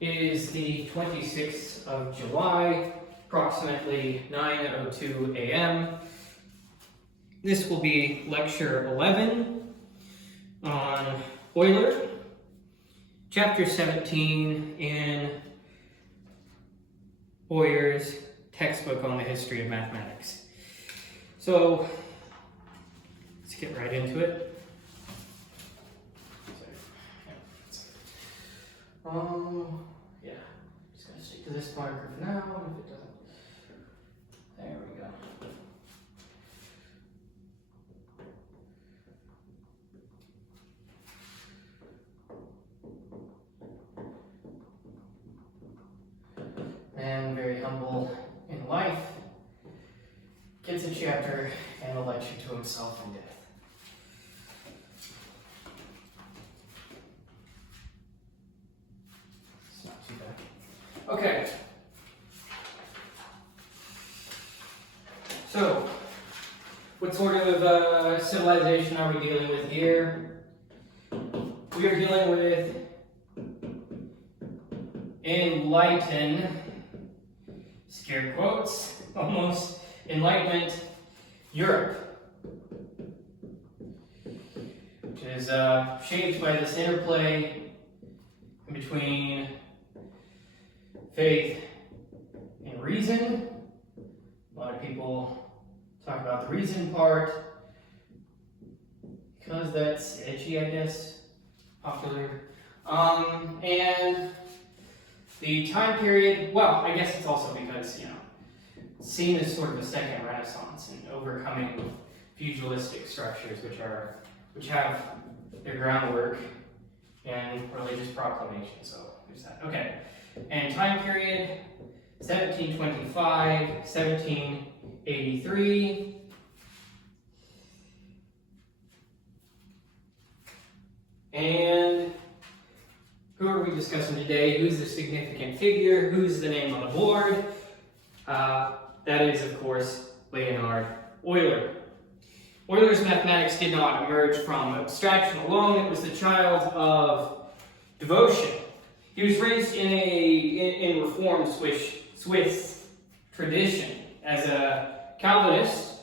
is the 26th of July, approximately 9:02 a.m. This will be lecture 11 on Euler, chapter 17 in Euler's textbook on the history of mathematics. So let's get right into it. Yeah, just gonna stick to this marker for now, and if it doesn't, there we go. Man, very humble in life, gets a chapter and a lecture to himself in death. It's not too bad. Okay. So, what sort of civilization are we dealing with here? We are dealing with enlighten, scare quotes, almost, Enlightenment Europe, which is shaped by this interplay between faith and reason. A lot of people talk about the reason part because that's edgy, I guess, popular. And the time period, well, I guess it's also because, seen as sort of a second Renaissance and overcoming feudalistic structures which have their groundwork in religious proclamation. So there's that. Okay. And time period 1725, 1783. And who are we discussing today? Who's the significant figure? Who's the name on the board? That is, of course, Leonhard Euler. Euler's mathematics did not emerge from abstraction alone. It was the child of devotion. He was raised in Reformed Swiss tradition as a Calvinist,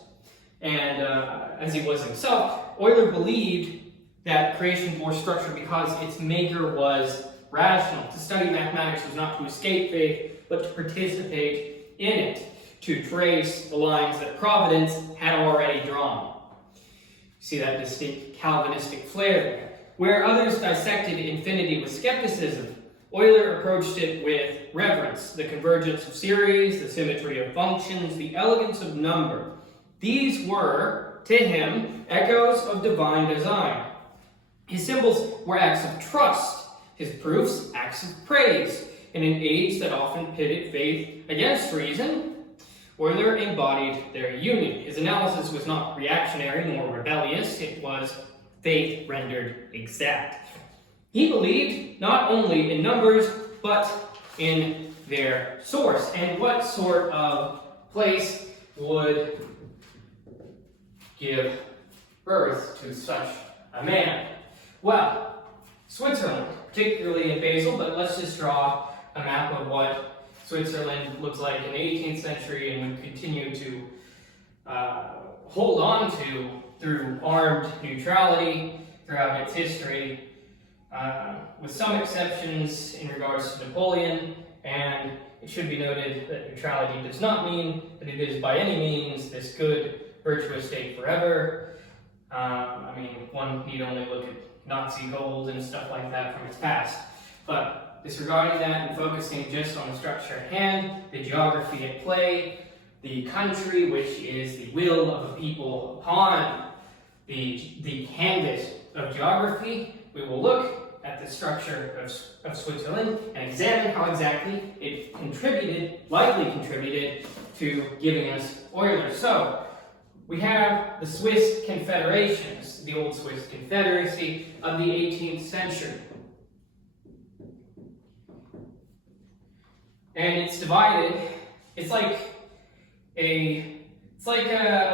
and as he was himself, Euler believed that creation bore structure because its maker was rational. To study mathematics was not to escape faith, but to participate in it, to trace the lines that Providence had already drawn. See that distinct Calvinistic flair there. Where others dissected infinity with skepticism, Euler approached it with reverence. The convergence of series, the symmetry of functions, the elegance of number. These were, to him, echoes of divine design. His symbols were acts of trust, his proofs acts of praise. In an age that often pitted faith against reason, Euler embodied their union. His analysis was not reactionary nor rebellious, it was faith rendered exact. He believed not only in numbers, but in their source. And what sort of place would give birth to such a man? Well, Switzerland, particularly in Basel, but let's just draw a map of what Switzerland looks like in the 18th century and would continue to hold on to through armed neutrality throughout its history, with some exceptions in regards to Napoleon. And it should be noted that neutrality does not mean that it is by any means this good, virtuous state forever. One need only look at Nazi gold and stuff like that from its past. But disregarding that and focusing just on the structure at hand, the geography at play, the country, which is the will of a people upon the canvas of geography, we will look at the structure of Switzerland and examine how exactly it likely contributed to giving us Euler. So, we have the Swiss confederations, the old Swiss confederacy of the 18th century. And it's divided. It's like a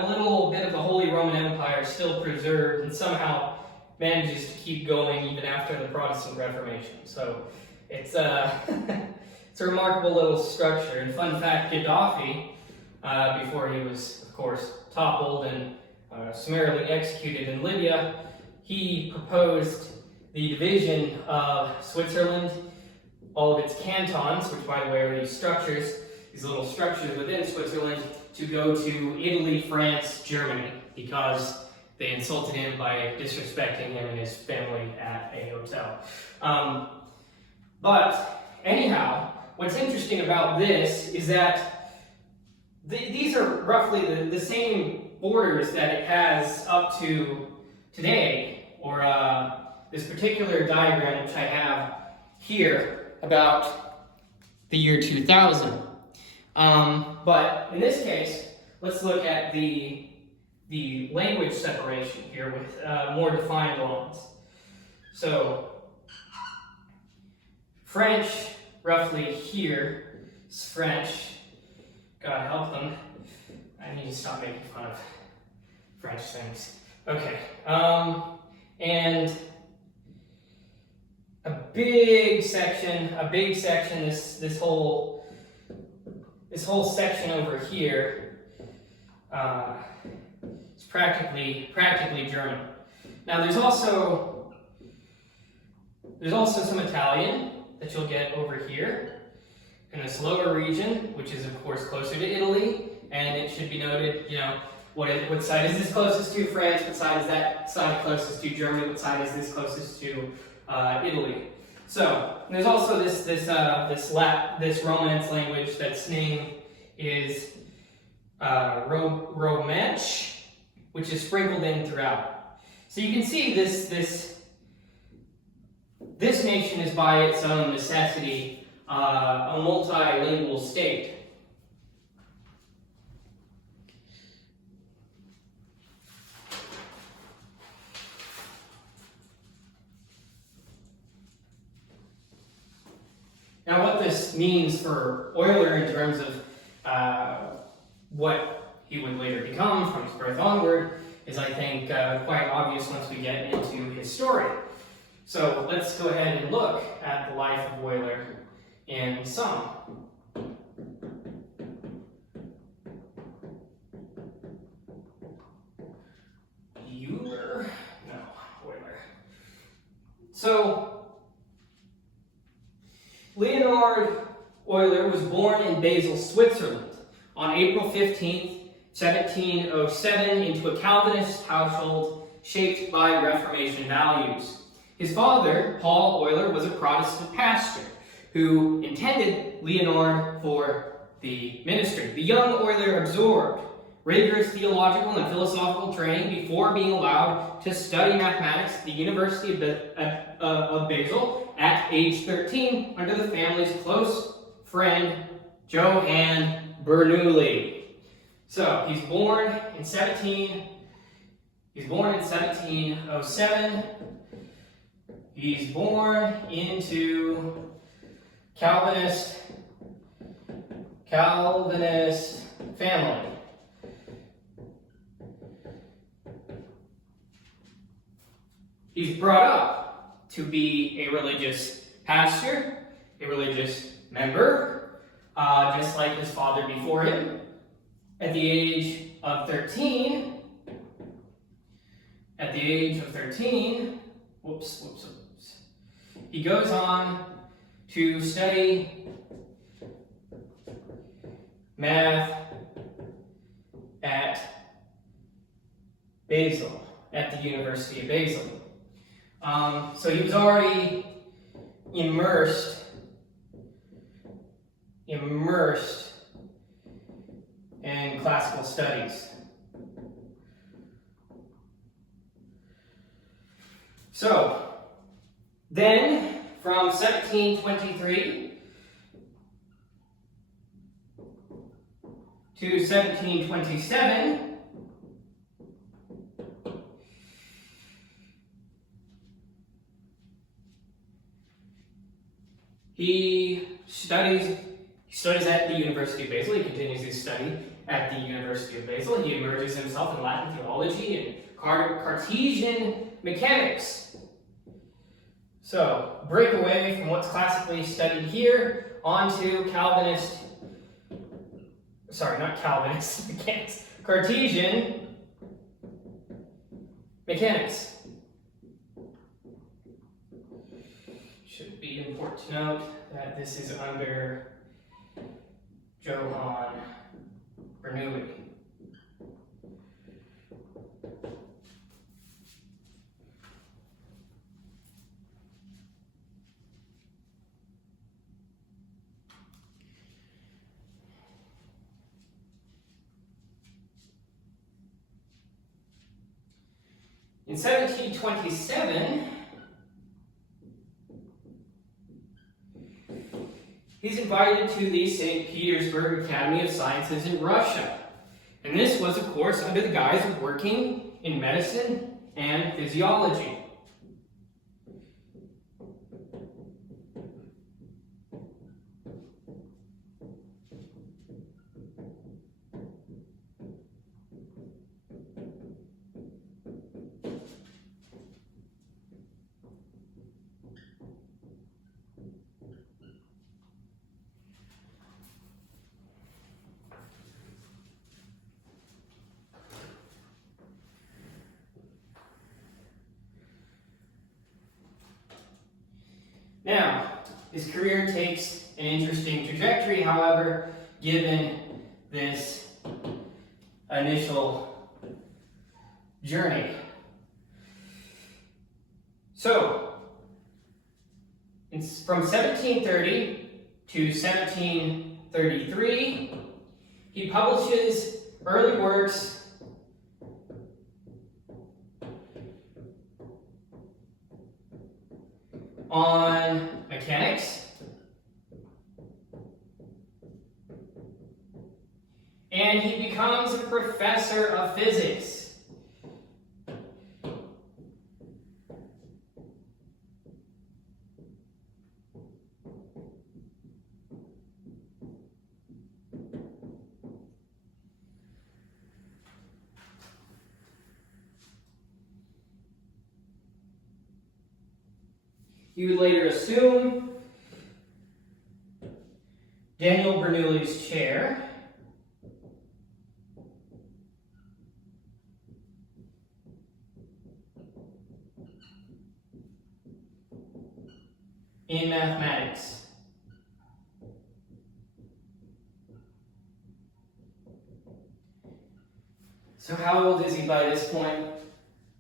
little bit of the Holy Roman Empire still preserved and somehow manages to keep going even after the Protestant Reformation. So It's it's a remarkable little structure. And fun fact, Gaddafi, before he was, of course, toppled and summarily executed in Libya, he proposed the division of Switzerland, all of its cantons, which by the way are these structures, these little structures within Switzerland, to go to Italy, France, Germany, because they insulted him by disrespecting him and his family at a hotel. But anyhow, what's interesting about this is that these are roughly the same borders that it has up to today, or this particular diagram which I have here about the year 2000. But in this case, let's look at the language separation here with more defined lines. So French, roughly here, is French. God help them. I need to stop making fun of French things. Okay. And a big section, this whole section over here is practically German. Now there's also some Italian that you'll get over here in this lower region, which is of course closer to Italy, and it should be noted, you know, what side is this closest to? France. What side is that side closest to? Germany. What side is this closest to? Italy. So there's also this Romance language that's name is Romansh, which is sprinkled in throughout. So you can see this nation is by its own necessity a multilingual state. Now, what this means for Euler in terms of what he would later become from his birth onward is, I think, quite obvious once we get into his story. So let's go ahead and look at the life of Euler in sum. Euler? No, Euler. So Leonhard Euler was born in Basel, Switzerland on April 15th, 1707 into a Calvinist household shaped by Reformation values. His father, Paul Euler, was a Protestant pastor who intended Leonhard for the ministry. The young Euler absorbed rigorous theological and philosophical training before being allowed to study mathematics at the University of Basel at age 13 under the family's close friend Johann Bernoulli. So he's born in 1707. He's born into Calvinist family. He's brought up to be a religious pastor, a religious member, just like his father before him. At the age of 13, he goes on to study math at Basel, at the University of Basel. So he was already immersed in classical studies. So, then, from 1723 to 1727, he studies at the University of Basel. He continues his study at the University of Basel. He immerses himself in Latin theology and Cartesian mechanics. So, break away from what's classically studied here onto Calvinist, sorry, not Calvinist mechanics, Cartesian mechanics. Should be important to note that this is under Johann Bernoulli. In 1727, he's invited to the St. Petersburg Academy of Sciences in Russia. And this was, of course, under the guise of working in medicine and physiology. Now, his career takes an interesting trajectory, however, given this initial journey. So, from 1730 to 1733, he publishes early works on mechanics and he becomes a professor of physics. He would later assume Daniel Bernoulli's chair in mathematics. So how old is he by this point?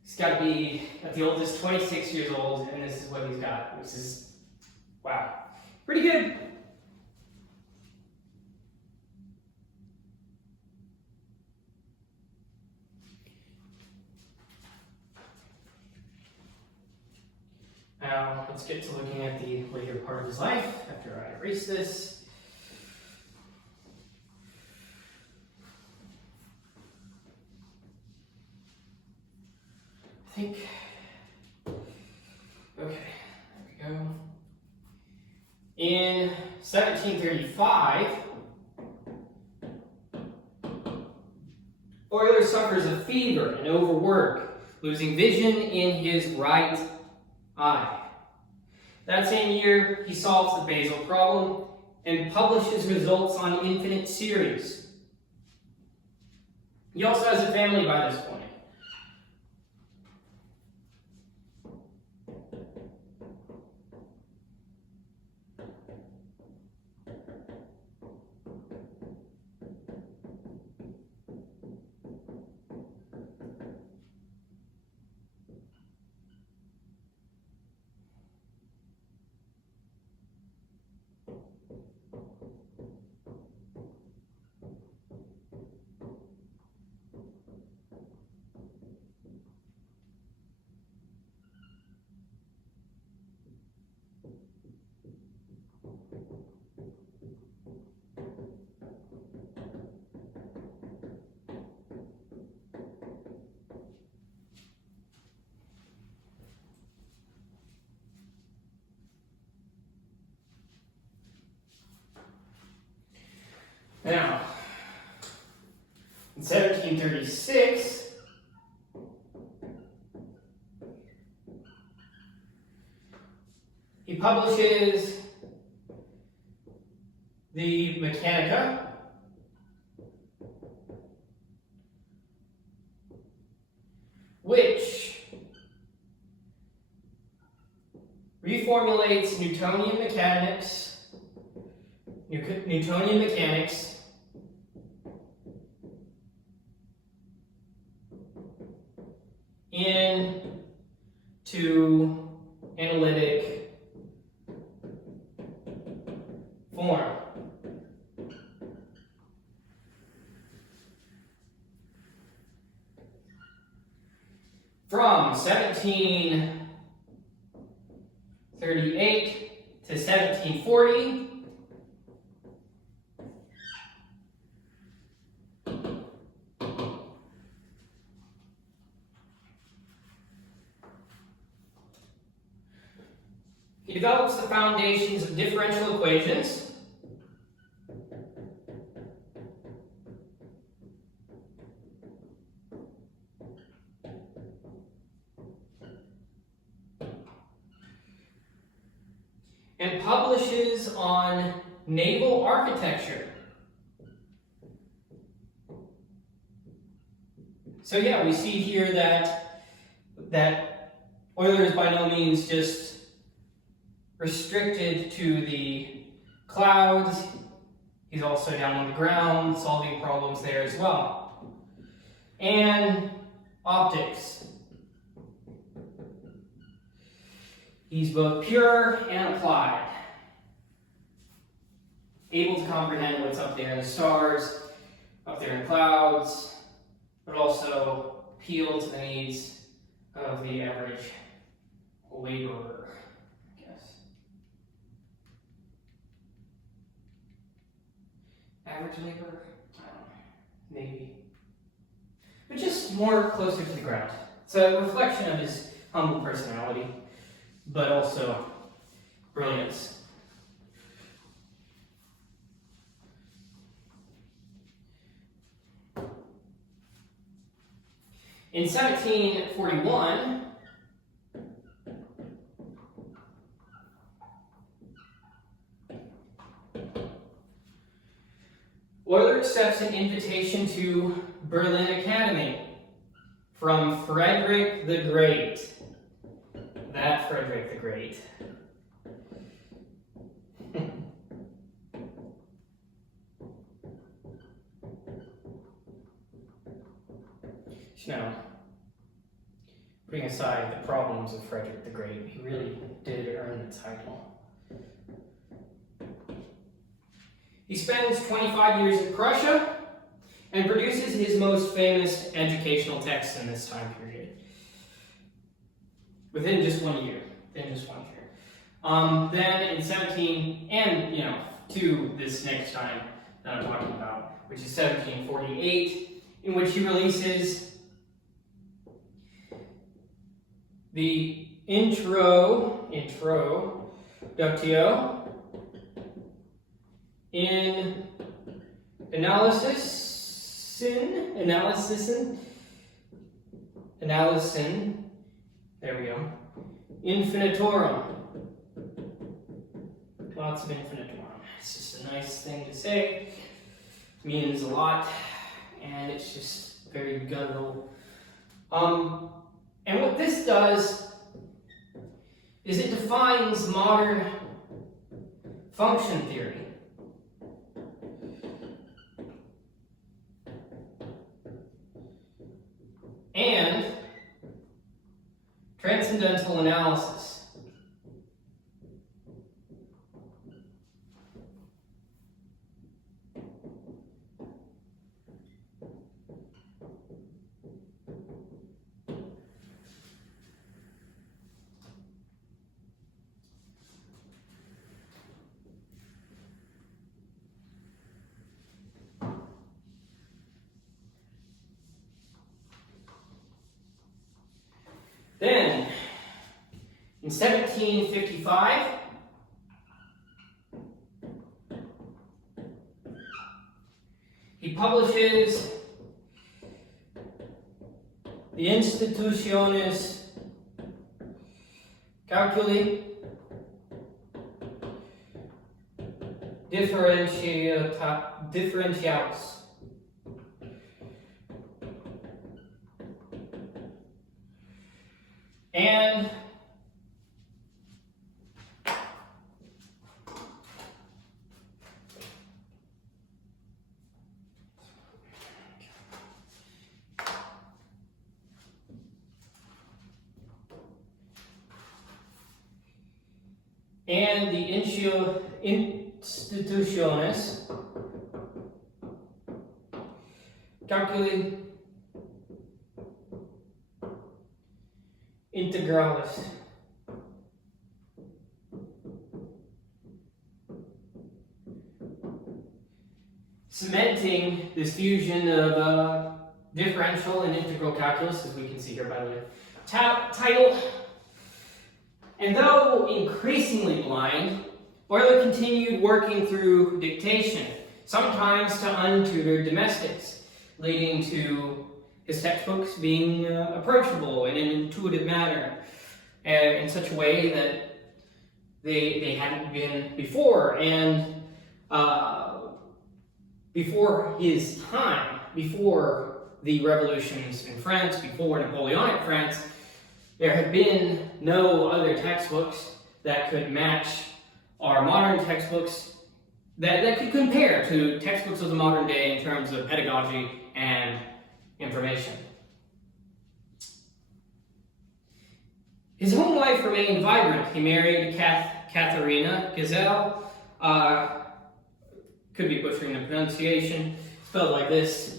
He's got to be, at the oldest, 26 years old, and this is what he's got, which is, wow, pretty good. Now, let's get to looking at the later part of his life after I erase this. I think, okay, there we go. In 1735, Euler suffers a fever and overwork, losing vision in his right eye. That same year, he solves the Basel Problem and publishes results on infinite series. He also has a family by this point. Now, in 1736, publishes the Mechanica, which reformulates Newtonian mechanics into analytic form. From 1738 to 1740, he develops the foundations of differential equations. And publishes on naval architecture. So yeah, we see here that Euler is by no means just restricted to the clouds. He's also down on the ground, solving problems there as well. And optics. He's both pure and applied, able to comprehend what's up there in the stars, up there in clouds, but also appeal to the needs of the average laborer, I guess. Average laborer? I don't know, maybe. But just more closer to the ground. It's a reflection of his humble personality, but also brilliance. In 1741, Euler accepts an invitation to Berlin Academy from Frederick the Great. That Frederick the Great. Now, putting aside the problems of Frederick the Great, he really did earn the title. He spends 25 years in Prussia and produces his most famous educational text in this time period. Within just 1 year. Then in 17, and to this next time that I'm talking about, which is 1748, in which he releases the Introductio in Analysin, there we go, Infinitorum. Lots of infinitorum. It's just a nice thing to say. It means a lot, and it's just very guttural. And what this does is it defines modern function theory. And transcendental analysis. Then, in 1755, he publishes the Institutiones Calculi differentials. And the institutiones calculi integralis. Cementing this fusion of differential and integral calculus, as we can see here by the title. And though increasingly blind, Euler continued working through dictation, sometimes to untutored domestics, leading to his textbooks being approachable in an intuitive manner, in such a way that they hadn't been before. And before his time, before the revolutions in France, before Napoleonic France, there had been no other textbooks that could match our modern textbooks, that could compare to textbooks of the modern day in terms of pedagogy and information. His home life remained vibrant. He married Katharina Gesell. Could be butchering the pronunciation. Spelled like this.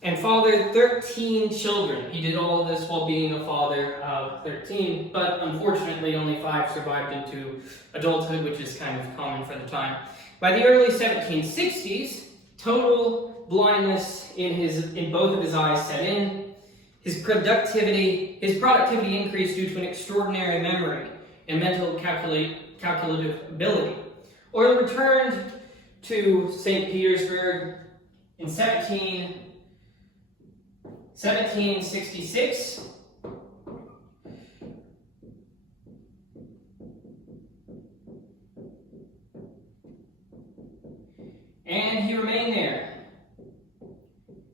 And fathered 13 children. He did all of this while being a father of 13, but unfortunately only 5 survived into adulthood, which is kind of common for the time. By the early 1760s, total blindness in both of his eyes set in. His productivity increased due to an extraordinary memory and mental calculative ability. Euler returned to St. Petersburg in 1766. And he remained there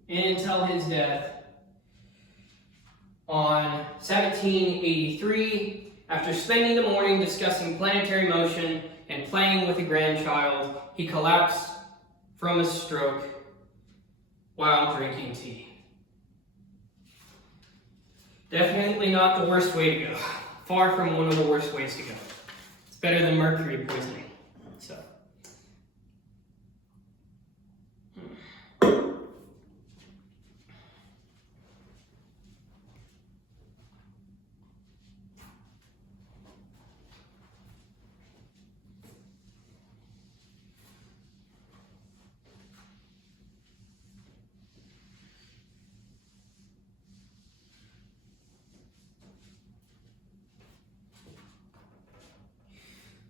until his death on 1783, after spending the morning discussing planetary motion and playing with a grandchild. He collapsed from a stroke while drinking tea. Definitely not the worst way to go. Far from one of the worst ways to go. It's better than mercury poisoning. So.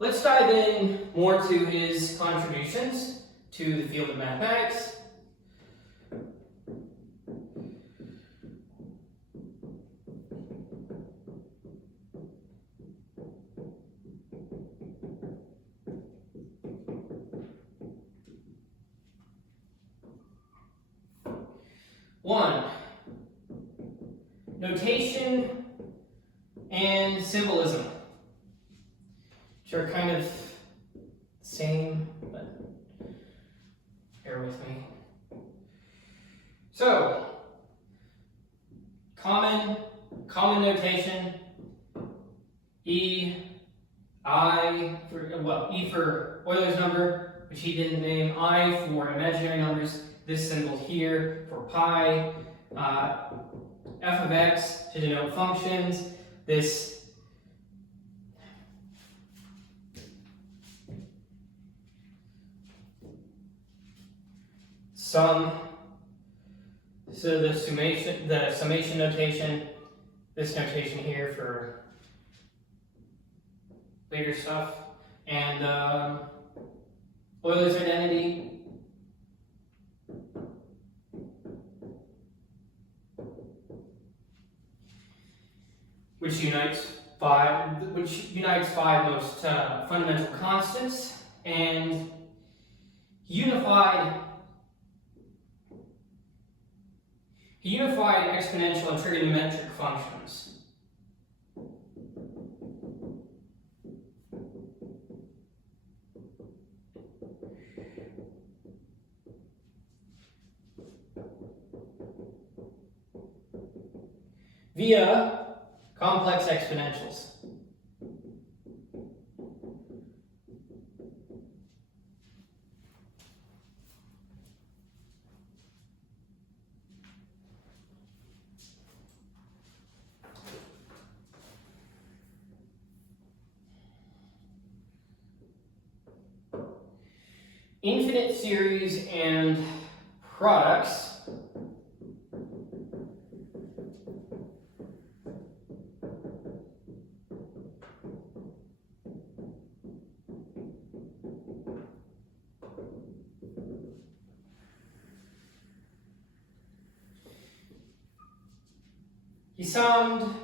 Let's dive in more to his contributions to the field of mathematics. One, notation and symbolism. Which are kind of the same, but bear with me. So, common notation, E for Euler's number, which he didn't name, I for imaginary numbers, this symbol here for pi, f of x to denote functions, this sum, so the summation notation, this notation here for later stuff, and Euler's identity, which unites which unites five most fundamental constants, and unified exponential and trigonometric functions. Via complex exponentials. Infinite series and products he summed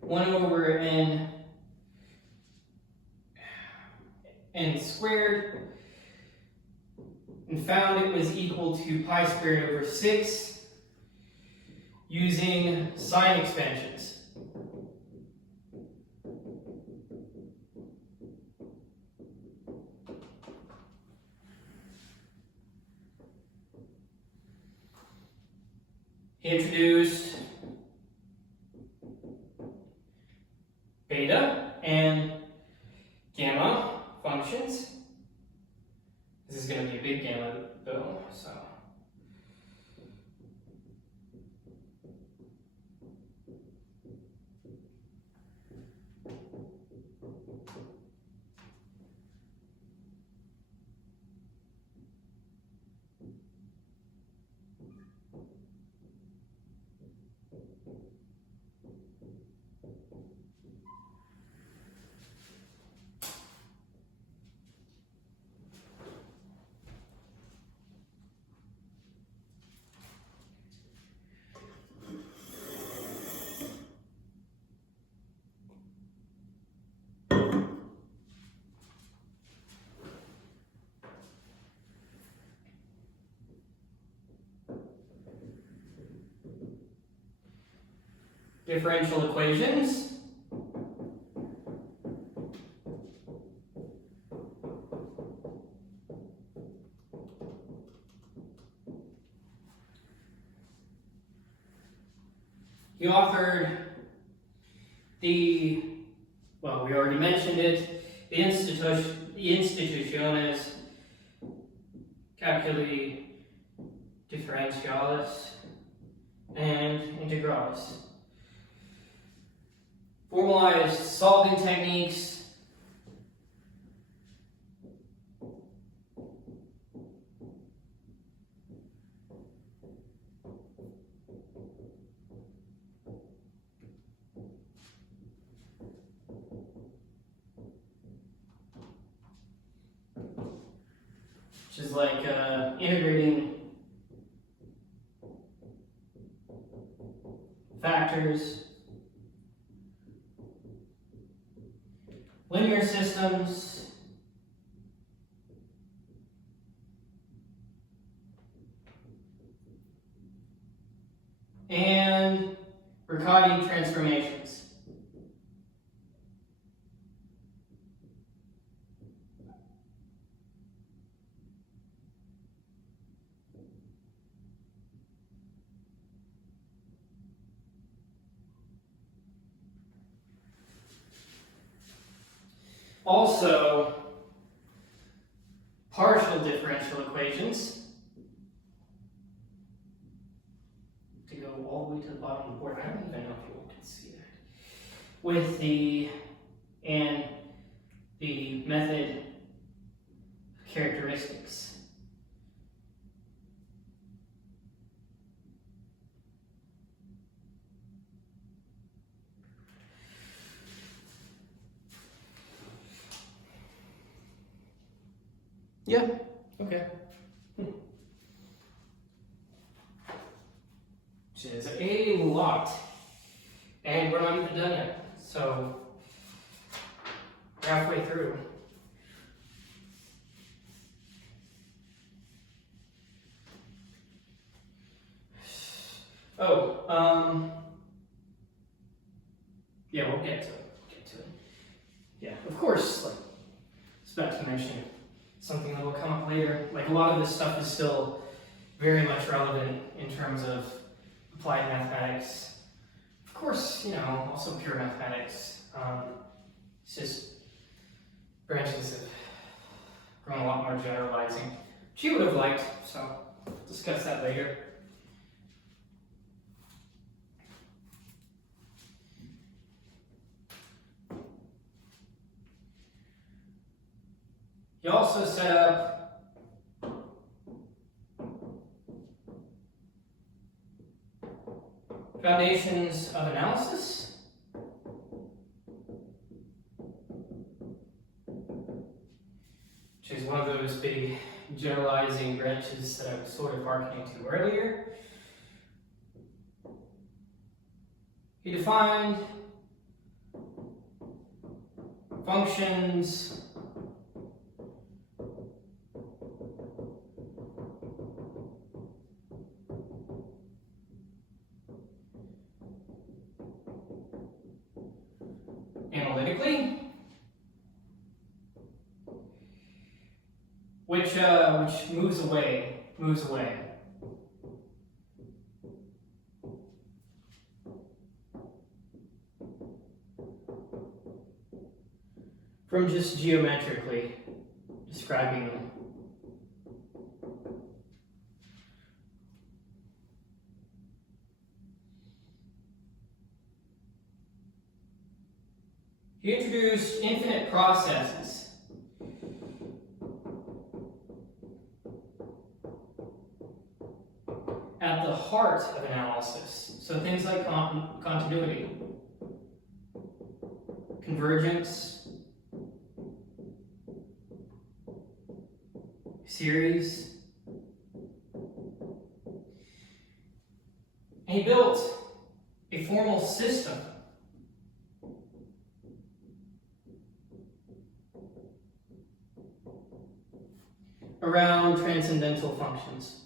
1 over n squared and found it was equal to pi squared over 6 using sign expansions. He introduced beta and gamma functions. This is going to be a big gamma though, so. Differential equations. He authored we already mentioned it, the Institutiones Calculi Differentialis and Integralis. Formalized solving techniques, which is like integrating factors, linear systems, and Riccati transformations. Also, partial differential equations. To go all the way to the bottom of the board, I don't even know if you all can see that. With the method characteristics. Yeah, okay. Which is a lot. not even done yet. So, we're halfway through. Oh, yeah, we'll get to it. Yeah, of course, like, I was about to mention something that will come up later. Like, a lot of this stuff is still very much relevant in terms of applied mathematics. Of course, you know, also pure mathematics. It's just branches have grown a lot more generalizing, which you would have liked, so we'll discuss that later. He also set up foundations of analysis, which is one of those big generalizing branches that I was sort of hearkening to earlier. He defined functions analytically, which moves away from just geometrically describing them. He introduced infinite processes. At the heart of analysis. So things like continuity, convergence, series. And he built a formal system around transcendental functions.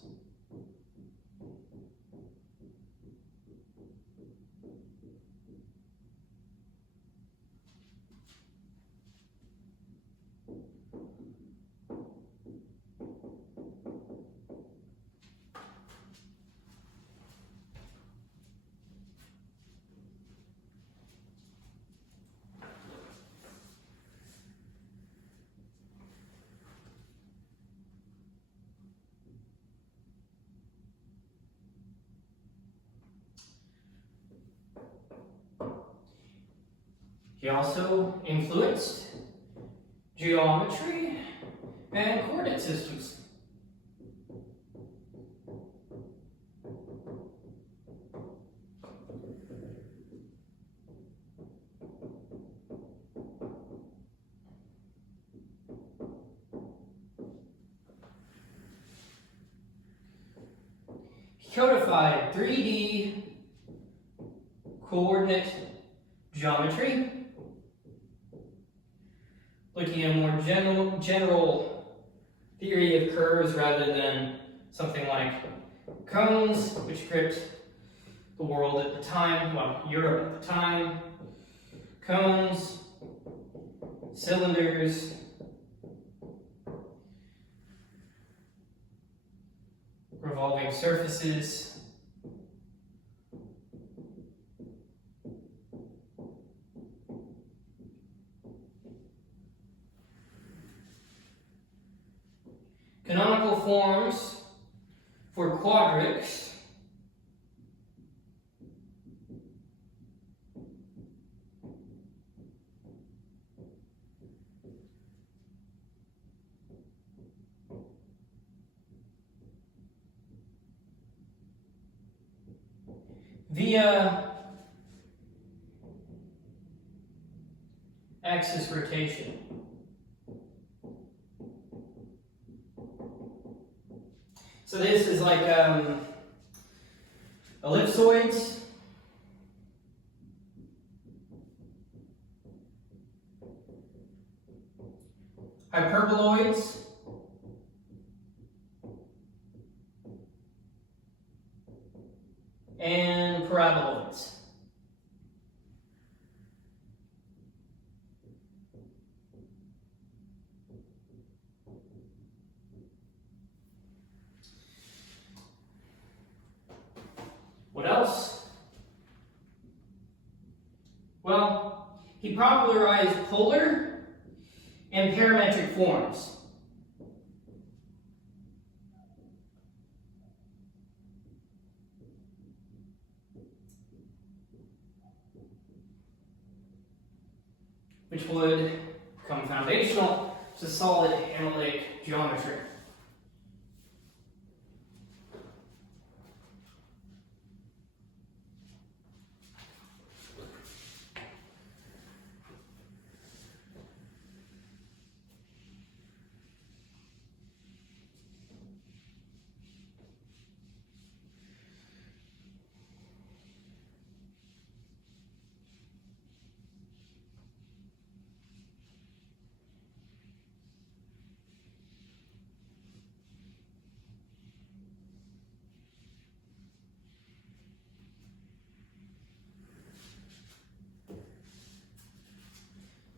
He also influenced geometry and coordinate systems. He codified 3D coordinate geometry, looking at a more general theory of curves rather than something like cones, which gripped the world at the time, well, Europe at the time. Cones, cylinders, revolving surfaces. Canonical forms for quadrics via axis rotation. So this is like ellipsoids hyperboloids, and paraboloids. What else? Well, he popularized polar and parametric forms. Which would become foundational to solid analytic geometry.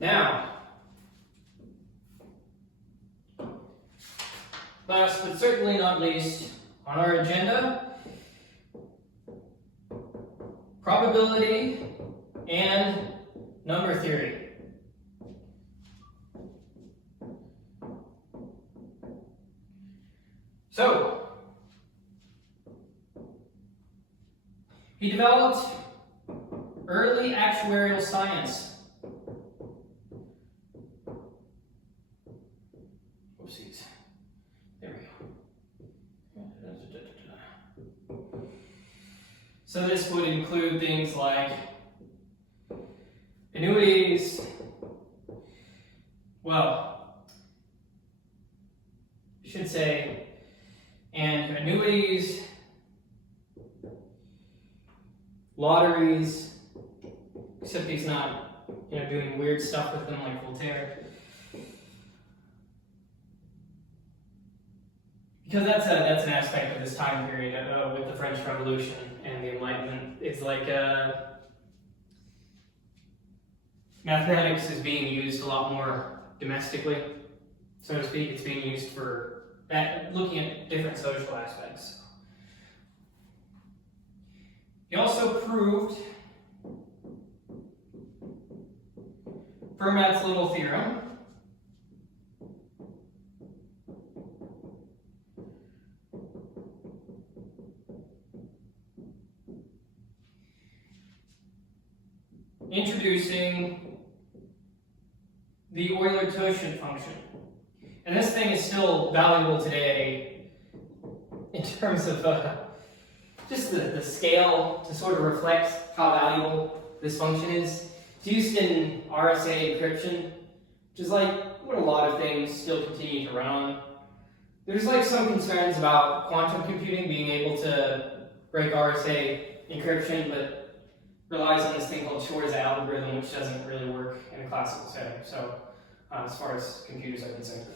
Now, last but certainly not least on our agenda, probability and number theory. So, he developed early actuarial science. Oopsies. There we go. So this would include things like annuities, well, I should say, and annuities, lotteries, except he's not, doing weird stuff with them like Voltaire. Because that's an aspect of this time period with the French Revolution and the Enlightenment. It's like mathematics is being used a lot more domestically, so to speak. It's being used for looking at different social aspects. He also proved Fermat's little theorem, introducing the Euler-Tauschent function. And this thing is still valuable today in terms of just the scale to sort of reflect how valuable this function is. It's used in RSA encryption, which is like what a lot of things still continue to run on. There's like some concerns about quantum computing being able to break RSA encryption, but relies on this thing called Shor's algorithm, which doesn't really work in a classical setting, so as far as computers are concerned.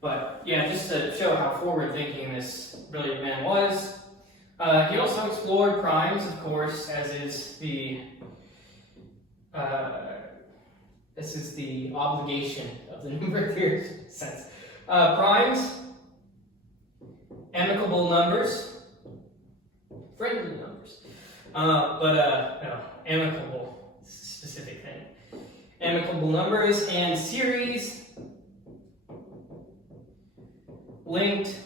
But yeah, just to show how forward-thinking this brilliant man was. He also explored primes, of course, as is the obligation of the number theory sense. Primes, amicable numbers, friendly numbers, no, amicable, specific thing. Amicable numbers and series linked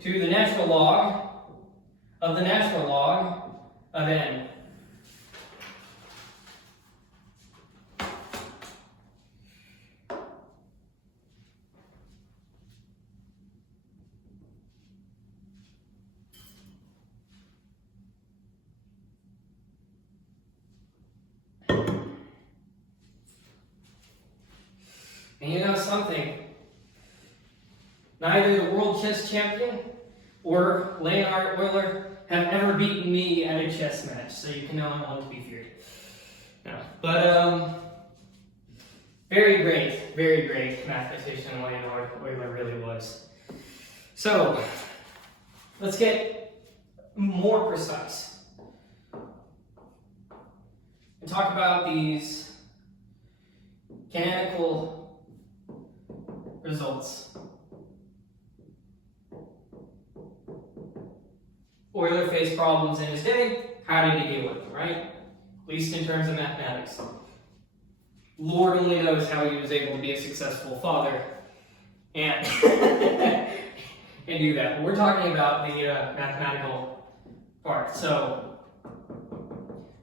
to the natural log of the natural log of n. And you know something? Neither the world chess champion or Leonhard Euler have ever beaten me at a chess match, so you can know I'm one to be feared. No. But, very great mathematician Leonhard Euler really was. So, let's get more precise and talk about these canonical results. Euler faced problems in his day. How did he deal with them, right? At least in terms of mathematics. Lord only knows how he was able to be a successful father and and do that. But we're talking about the mathematical part. So,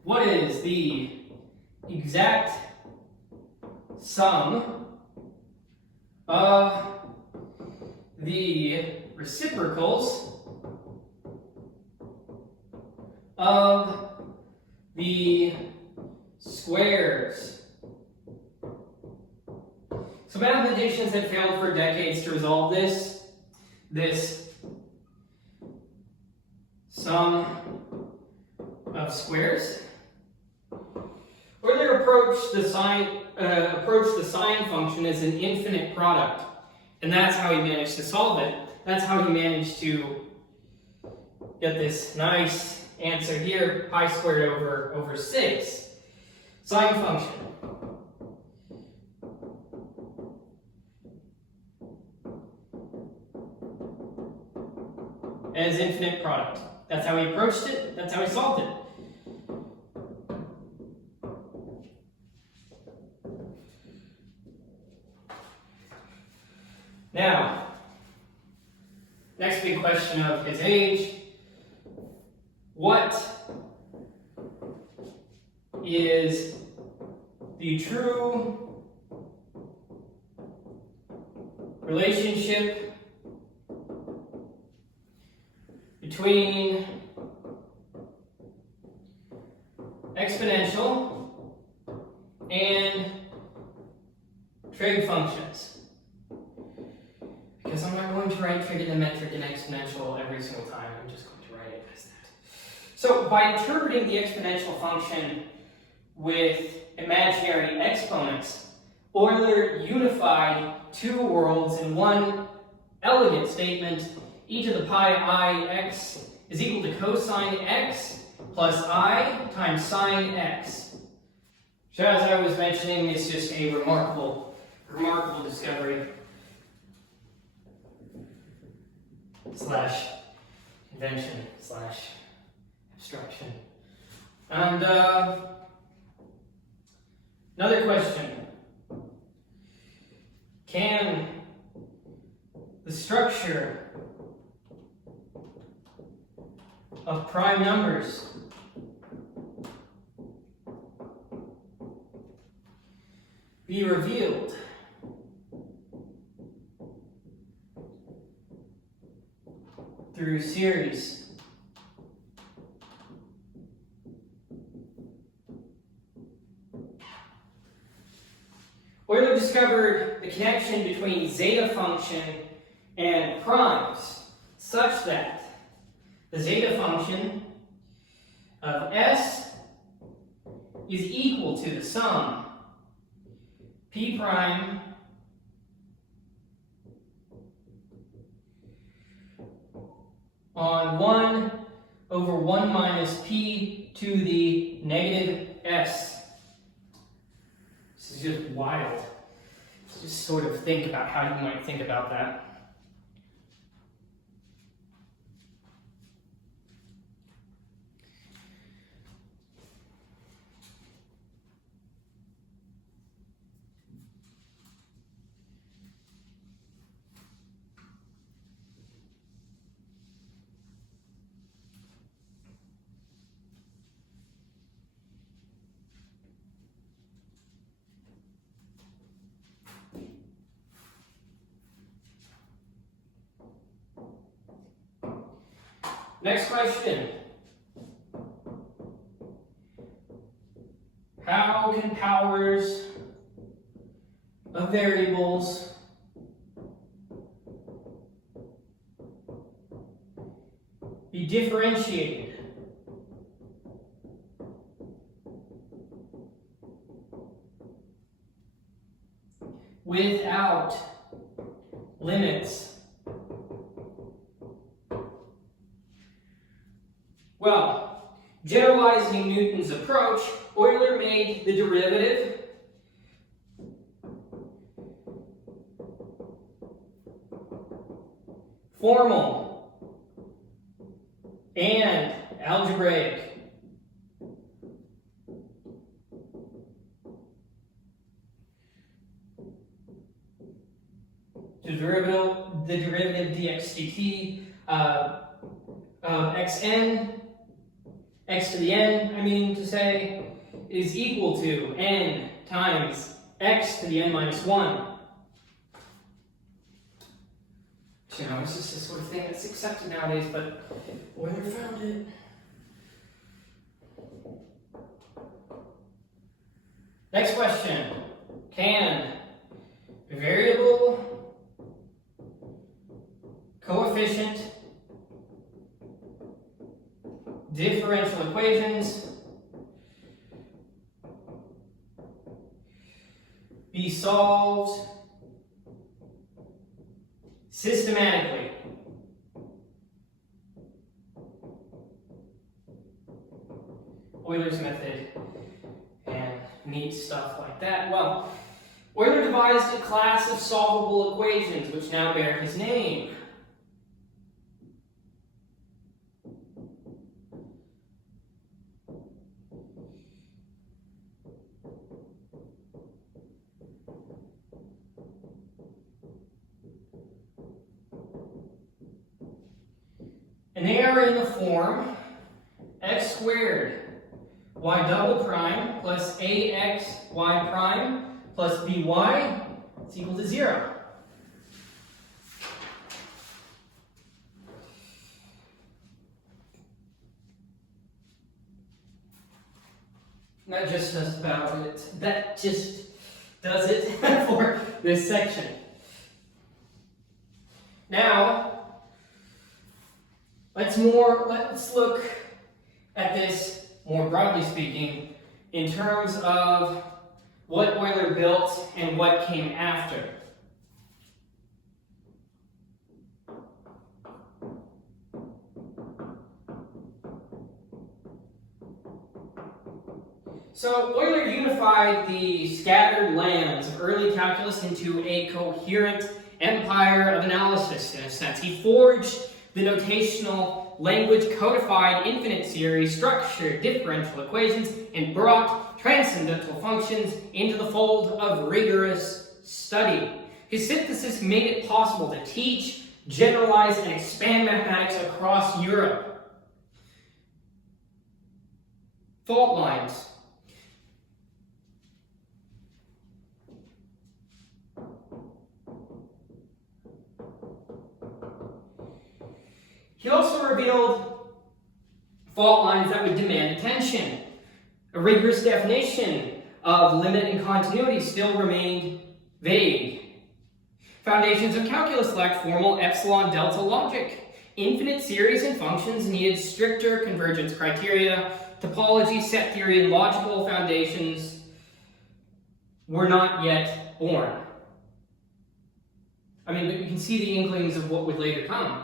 what is the exact sum of the reciprocals of the squares? So mathematicians had failed for decades to resolve this sum of squares. Euler approached the sine function as an infinite product, and that's how he managed to solve it. That's how he managed to get this nice answer here, pi squared over 6. Sine function. As infinite product. That's how he approached it. That's how he solved it. Now, next big question of his age. What is the true relationship between exponential and trig functions? Because I'm not going to write trigonometric and exponential every single time. I'm just going to write it as that. So by interpreting the exponential function with imaginary exponents, Euler unified two worlds in one elegant statement. E to the pi I x is equal to cosine x plus I times sine x. So as I was mentioning, it's just a remarkable discovery slash invention slash abstraction. And another question. Can the structure of prime numbers be revealed through series? Euler discovered the connection between zeta function and primes such that the zeta function of S is equal to the sum P prime on 1 over 1 minus P to the negative S. This is just wild. Just sort of think about how you might think about that. Next question. How can powers of variables be differentiated? without limits. Well, generalizing Newton's approach, Euler made the derivative formal and algebraic. The derivative dx dt of xn, x to the n, I mean to say, is equal to n times x to the n minus 1. You know, it's just the sort of thing that's accepted nowadays, but Euler found it. Next question. Can variable coefficient differential equations be solved systematically? Euler's method and neat stuff like that. Well, Euler devised a class of solvable equations which now bear his name. And they are in the form x squared y double prime plus ax y prime plus by is equal to 0. That just does about it. That just does it for this section. Now, let's look at this more broadly speaking in terms of what Euler built and what came after. So Euler unified the scattered lands of early calculus into a coherent empire of analysis, in a sense. He forged the notational language codified infinite series, structured differential equations, and brought transcendental functions into the fold of rigorous study. His synthesis made it possible to teach, generalize, and expand mathematics across Europe. Fault lines. He also revealed fault lines that would demand attention. A rigorous definition of limit and continuity still remained vague. Foundations of calculus lacked formal epsilon delta logic. Infinite series and functions needed stricter convergence criteria. Topology, set theory, and logical foundations were not yet born. I mean, but you can see the inklings of what would later come.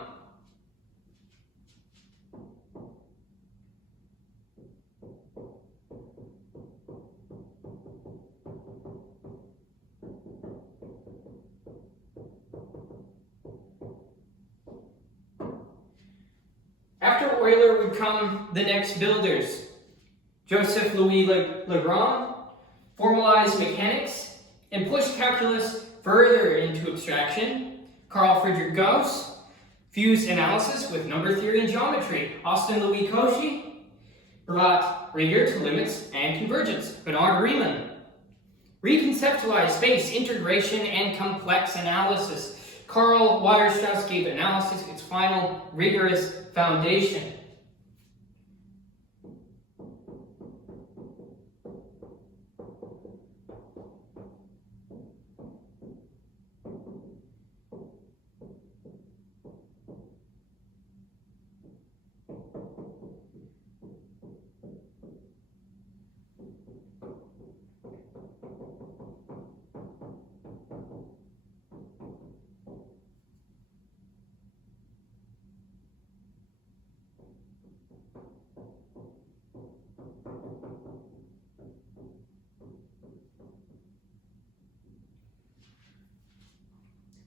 After Euler would come the next builders. Joseph Louis Lagrange formalized mechanics and pushed calculus further into abstraction. Carl Friedrich Gauss fused analysis with number theory and geometry. Austin Louis Cauchy brought rigor to limits and convergence. Bernard Riemann reconceptualized space integration and complex analysis. Karl Weierstrass gave analysis its final rigorous foundation.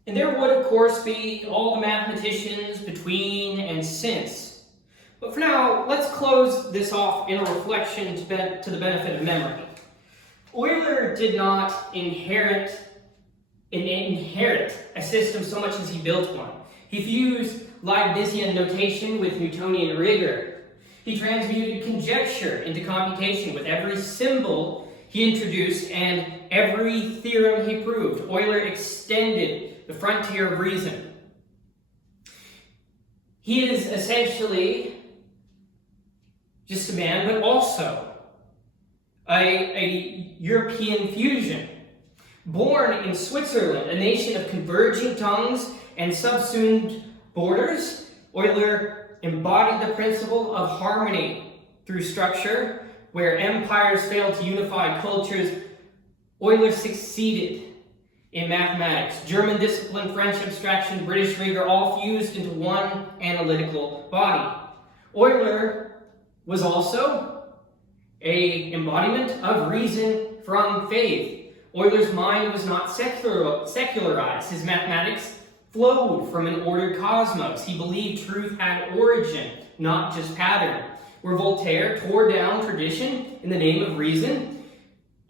And there would, of course, be all the mathematicians between and since. But for now, let's close this off in a reflection to the benefit of memory. Euler did not inherit a system so much as he built one. He fused Leibnizian notation with Newtonian rigor. He transmuted conjecture into computation with every symbol he introduced and every theorem he proved. Euler extended the frontier of reason. He is essentially just a man, but also a European fusion. Born in Switzerland, a nation of converging tongues and subsumed borders, Euler embodied the principle of harmony through structure. Where empires failed to unify cultures, Euler succeeded in mathematics. German discipline, French abstraction, British rigor, all fused into one analytical body. Euler was also an embodiment of reason from faith. Euler's mind was not secularized. His mathematics flowed from an ordered cosmos. He believed truth had origin, not just pattern. Where Voltaire tore down tradition in the name of reason,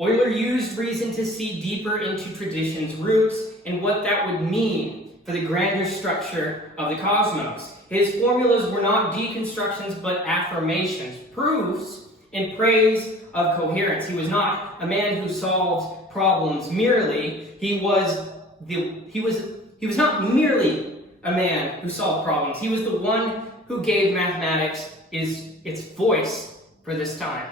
Euler used reason to see deeper into tradition's roots and what that would mean for the grander structure of the cosmos. His formulas were not deconstructions but affirmations, proofs in praise of coherence. He was not a man who solved problems merely. He was not merely a man who solved problems. He was the one who gave mathematics its voice for this time.